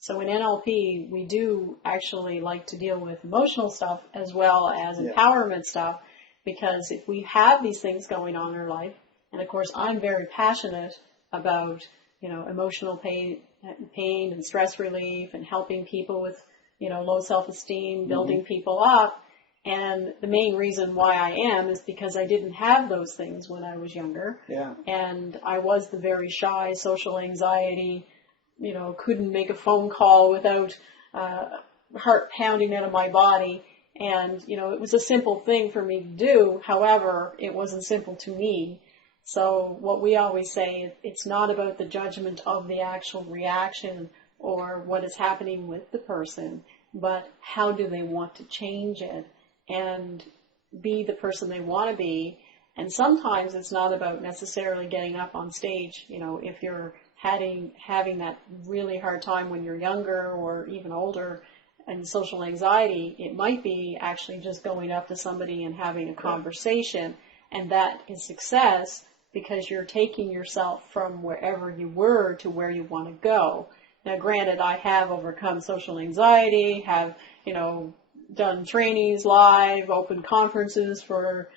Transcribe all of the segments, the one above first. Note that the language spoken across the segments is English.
So in NLP, we do actually like to deal with emotional stuff as well as empowerment stuff, because if we have these things going on in our life, and of course I'm very passionate about, emotional pain and stress relief and helping people with, low self-esteem, building people up. And the main reason why I am is because I didn't have those things when I was younger. Yeah. And I was the very shy, social anxiety, couldn't make a phone call without heart pounding out of my body. And, it was a simple thing for me to do. However, it wasn't simple to me. So what we always say, it's not about the judgment of the actual reaction or what is happening with the person, but how do they want to change it and be the person they want to be. And sometimes it's not about necessarily getting up on stage. If you're having that really hard time when you're younger or even older and social anxiety, it might be actually just going up to somebody and having a conversation. And that is success, because you're taking yourself from wherever you were to where you want to go. Now, granted, I have overcome social anxiety, have, done trainings live, open conferences for,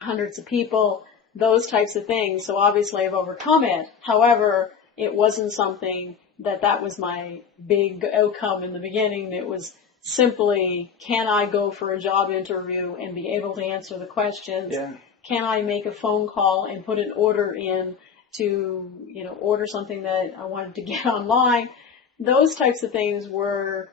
hundreds of people, those types of things. So obviously I've overcome it. However, it wasn't something that was my big outcome in the beginning. It was simply, can I go for a job interview and be able to answer the questions? Yeah. Can I make a phone call and put an order in to, order something that I wanted to get online? Those types of things were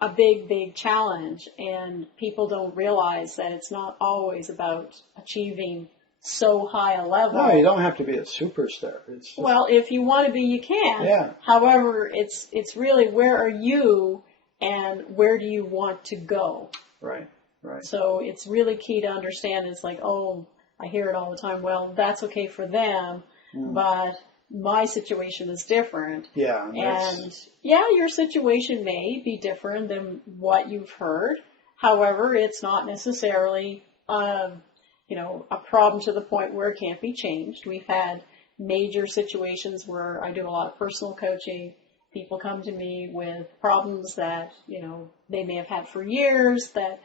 a big, big challenge, and people don't realize that it's not always about achieving so high a level. No, you don't have to be a superstar. It's just... Well, if you want to be, you can. Yeah. However, it's really, where are you and where do you want to go? Right. So it's really key to understand. It's like, I hear it all the time. Well, that's okay for them, but my situation is different. Yeah. And your situation may be different than what you've heard. However, it's not necessarily, a problem to the point where it can't be changed. We've had major situations where I do a lot of personal coaching. People come to me with problems that, they may have had for years, that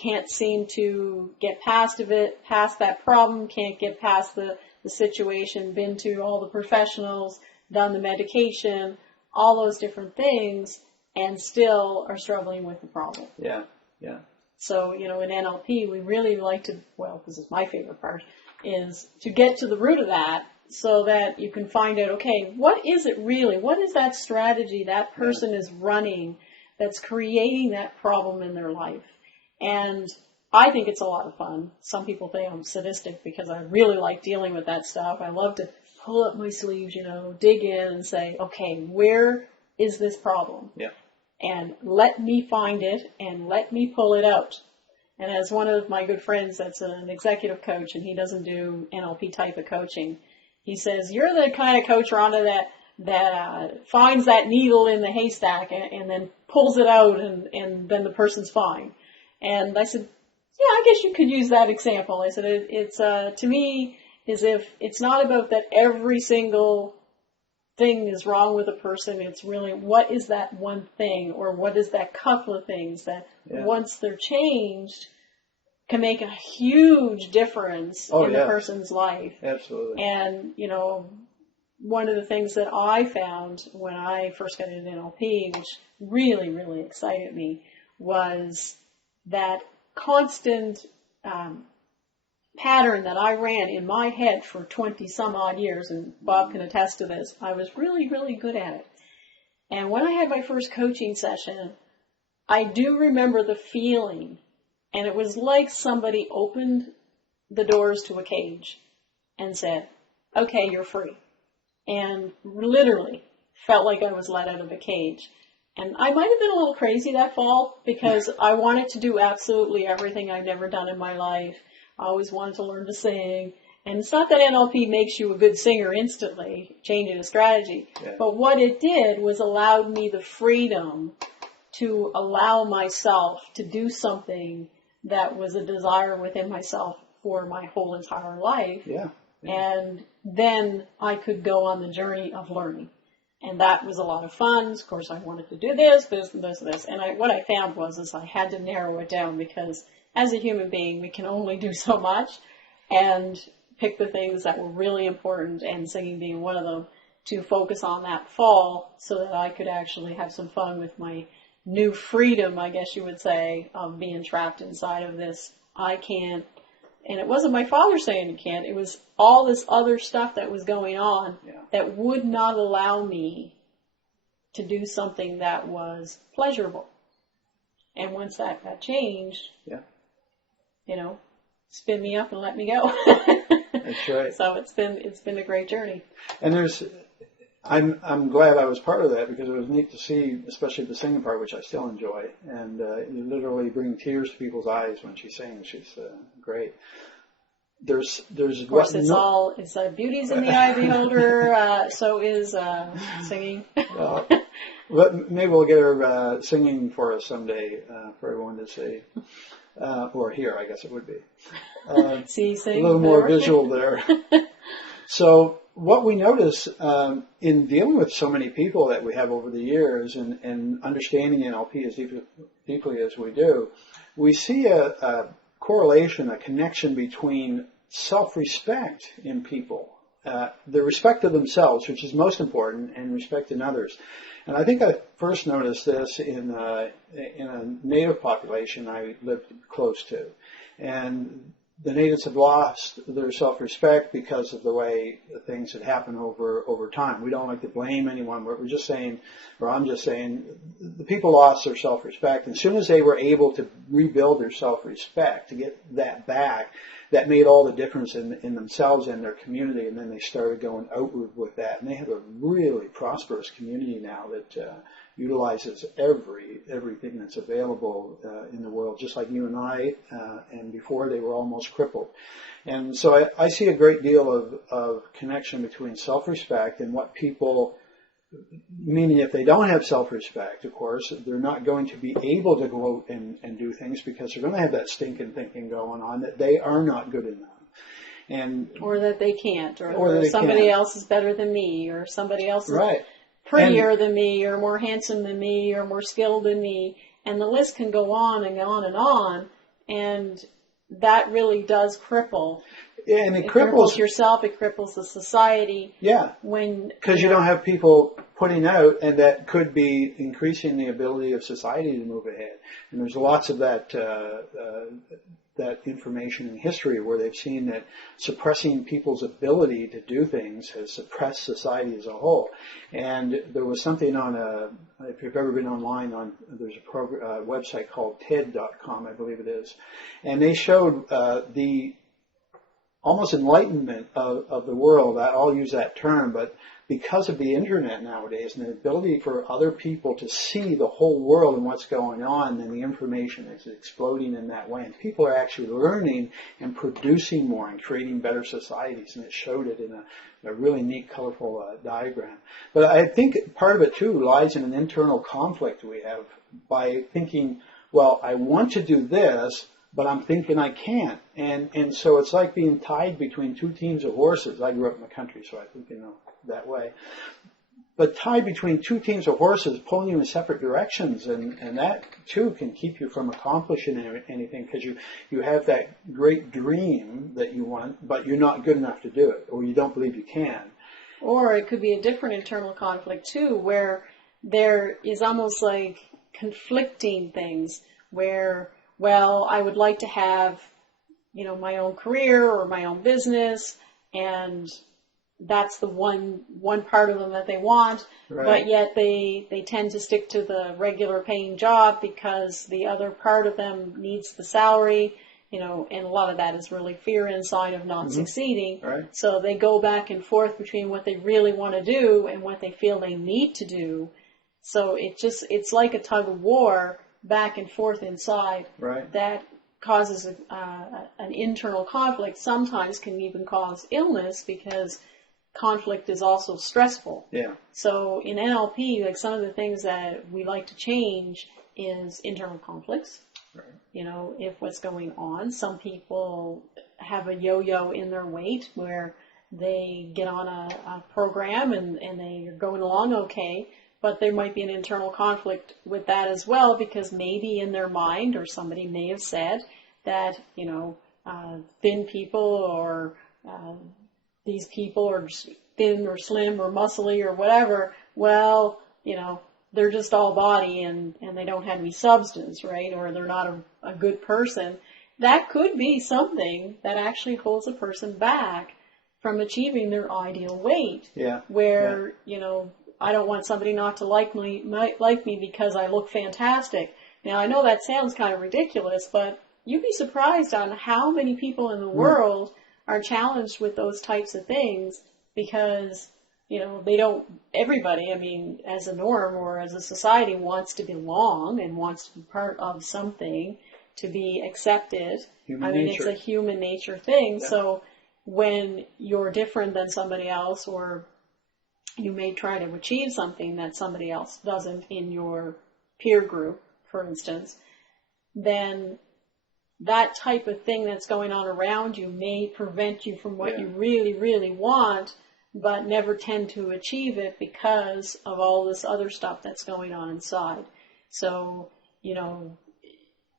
can't seem to get past that problem, can't get past the situation, been to all the professionals, done the medication, all those different things, and still are struggling with the problem. Yeah. So, in NLP, we really like to, this is my favorite part, is to get to the root of that so that you can find out, okay, what is it really? What is that strategy that person is running that's creating that problem in their life? And I think it's a lot of fun. Some people think I'm sadistic because I really like dealing with that stuff. I love to pull up my sleeves, dig in and say, okay, where is this problem? Yeah. And let me find it and let me pull it out. And as one of my good friends that's an executive coach, and he doesn't do NLP type of coaching, he says, you're the kind of coach, Rhonda, that finds that needle in the haystack and then pulls it out and then the person's fine. And I said, yeah, I guess you could use that example. I said, it's to me, is if it's not about that every single thing is wrong with a person. It's really, what is that one thing, or what is that couple of things that once they're changed can make a huge difference in the person's life. Absolutely. And, one of the things that I found when I first got into NLP, which really, really excited me, was that constant pattern that I ran in my head for 20 some odd years, and Bob can attest to this. I was really, really good at it. And when I had my first coaching session, I do remember the feeling, and it was like somebody opened the doors to a cage and said, okay, you're free. And literally felt like I was let out of a cage. And I might have been a little crazy that fall because I wanted to do absolutely everything I've never done in my life. I always wanted to learn to sing. And it's not that NLP makes you a good singer instantly, changing a strategy. Yeah. But what it did was allowed me the freedom to allow myself to do something that was a desire within myself for my whole entire life. Yeah. And then I could go on the journey of learning. And that was a lot of fun. Of course, I wanted to do this. And what I found is I had to narrow it down, because as a human being, we can only do so much, and pick the things that were really important, and singing being one of them, to focus on that fall so that I could actually have some fun with my new freedom, I guess you would say, of being trapped inside of this. I can't. And it wasn't my father saying you can't. It was all this other stuff that was going on that would not allow me to do something that was pleasurable. And once that got changed, spin me up and let me go. That's right. So it's been a great journey. And I'm glad I was part of that, because it was neat to see, especially the singing part, which I still enjoy. And you literally bring tears to people's eyes when she sings. She's great. There's of course it's beauty's in the eye of the beholder. So is singing. But maybe we'll get her singing for us someday for everyone to see, or hear. I guess it would be. Sing, a little more visual there. So what we notice in dealing with so many people that we have over the years, and understanding NLP as deeply as we do, we see a correlation, a connection between self-respect in people, the respect of themselves, which is most important, and respect in others. And I think I first noticed this in a native population I lived close to. And the natives have lost their self-respect because of the way things had happened over time. We don't like to blame anyone. We're just saying, or I'm just saying, the people lost their self-respect. And as soon as they were able to rebuild their self-respect, to get that back, that made all the difference in themselves and their community. And then they started going outward with that. And they have a really prosperous community now that utilizes everything that's available in the world, just like you and I, and before they were almost crippled. And so I see a great deal of connection between self-respect and what people, meaning if they don't have self-respect, of course, they're not going to be able to go out and do things, because they're going to have that stinking thinking going on that they are not good enough. Or that they can't, or somebody else is better than me, or somebody else is prettier than me, or more handsome than me, or more skilled than me, and the list can go on and on and on, and that really does cripple. Yeah, and it cripples yourself, it cripples the society. Yeah, because you don't have people putting out, and that could be increasing the ability of society to move ahead. And there's lots of that information in history where they've seen that suppressing people's ability to do things has suppressed society as a whole. And there was something if you've ever been online, there's a website called TED.com, I believe it is, and they showed the almost enlightenment of the world. I'll use that term, but because of the internet nowadays and the ability for other people to see the whole world and what's going on, and the information is exploding in that way, and people are actually learning and producing more and creating better societies, and it showed it in a really neat, colorful diagram. But I think part of it too lies in an internal conflict we have by thinking, well, I want to do this, but I'm thinking I can't. And so it's like being tied between two teams of horses. I grew up in the country, so I think that way. But tied between two teams of horses pulling you in separate directions, and that too can keep you from accomplishing anything, because you have that great dream that you want, but you're not good enough to do it, or you don't believe you can. Or it could be a different internal conflict too, where there is almost like conflicting things where, well, I would like to have, my own career or my own business, and that's the one part of them that they want, but yet they tend to stick to the regular paying job because the other part of them needs the salary, and a lot of that is really fear inside of not succeeding. Right. So they go back and forth between what they really want to do and what they feel they need to do. So it's like a tug of war back and forth inside. Right. That causes an internal conflict. Sometimes can even cause illness, because conflict is also stressful. Yeah. So in NLP, like some of the things that we like to change is internal conflicts. Right. If what's going on. Some people have a yo-yo in their weight where they get on a program and they are going along okay, but there might be an internal conflict with that as well, because maybe in their mind, or somebody may have said that, thin people or these people are thin or slim or muscly or whatever, well, they're just all body and they don't have any substance, right? Or they're not a good person. That could be something that actually holds a person back from achieving their ideal weight. Yeah. Where, I don't want somebody not to like me because I look fantastic. Now, I know that sounds kind of ridiculous, but you'd be surprised on how many people in the world are challenged with those types of things, because everybody, as a norm or as a society, wants to belong and wants to be part of something, to be accepted. Human nature. It's a human nature thing. Yeah. So when you're different than somebody else, or you may try to achieve something that somebody else doesn't in your peer group, for instance, then that type of thing that's going on around you may prevent you from what you really, really want, but never tend to achieve it because of all this other stuff that's going on inside. So,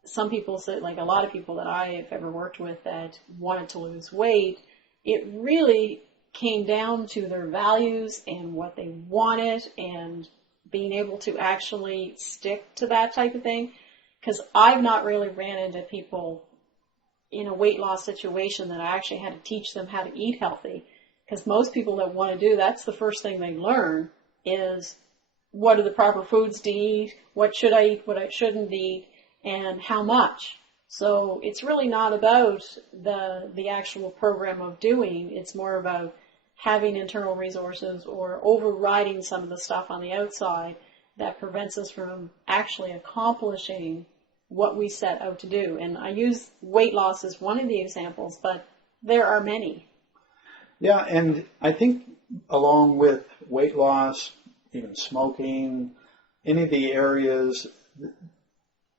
some people say, like a lot of people that I have ever worked with that wanted to lose weight, it really came down to their values and what they wanted and being able to actually stick to that type of thing. Because I've not really ran into people in a weight loss situation that I actually had to teach them how to eat healthy. Because most people that want to do, that's the first thing they learn is what are the proper foods to eat, what should I eat, what I shouldn't eat, and how much. So it's really not about the actual program of doing. It's more about having internal resources or overriding some of the stuff on the outside that prevents us from actually accomplishing what we set out to do. And I use weight loss as one of the examples, but there are many. Yeah, and I think along with weight loss, even smoking, any of the areas,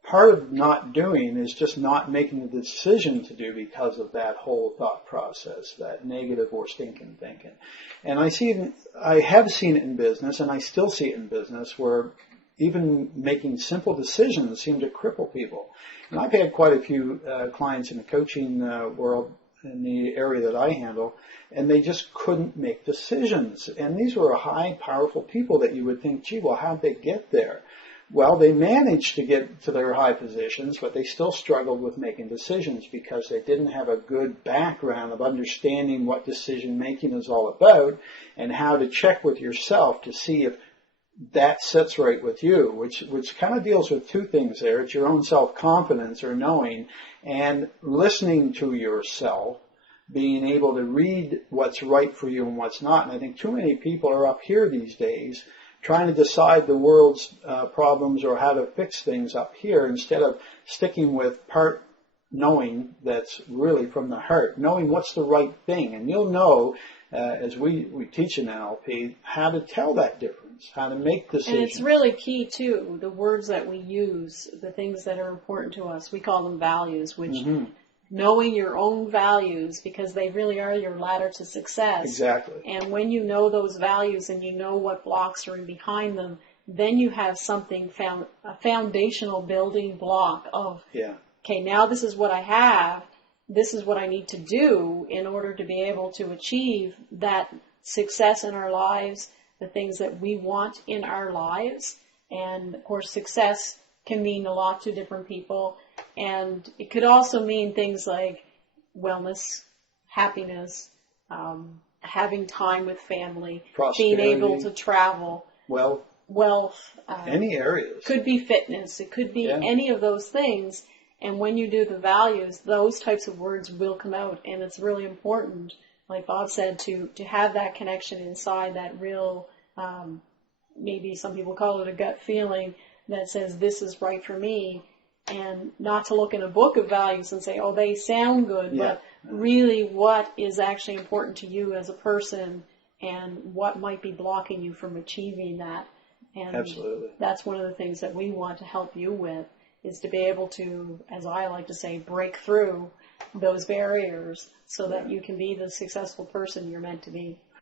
part of not doing is just not making the decision to do because of that whole thought process, that negative or stinking thinking. And I have seen it in business, and I still see it in business, where even making simple decisions seem to cripple people. And I've had quite a few clients in the coaching world in the area that I handle, and they just couldn't make decisions. And these were high, powerful people that you would think, gee, well, how'd they get there? Well, they managed to get to their high positions, but they still struggled with making decisions because they didn't have a good background of understanding what decision making is all about and how to check with yourself to see if that sits right with you, which kind of deals with two things there. It's your own self-confidence or knowing, and listening to yourself, being able to read what's right for you and what's not. And I think too many people are up here these days trying to decide the world's problems or how to fix things up here instead of sticking with part knowing that's really from the heart, knowing what's the right thing. And you'll know, as we teach in NLP, how to tell that difference, how to make decisions. And it's really key, too, the words that we use, the things that are important to us. We call them values, which knowing your own values, because they really are your ladder to success. Exactly. And when you know those values and you know what blocks are behind them, then you have something, a foundational building block of, okay, now this is what I have, this is what I need to do in order to be able to achieve that success in our lives, the things that we want in our lives. And, of course, success can mean a lot to different people. And it could also mean things like wellness, happiness, having time with family, being able to travel, wealth, any areas. Could be fitness. It could be any of those things. And when you do the values, those types of words will come out. And it's really important, like Bob said, to have that connection inside, that real, maybe some people call it a gut feeling that says this is right for me. And not to look in a book of values and say, oh, they sound good, but really what is actually important to you as a person and what might be blocking you from achieving that. And absolutely, that's one of the things that we want to help you with, is to be able to, as I like to say, break through those barriers so that you can be the successful person you're meant to be.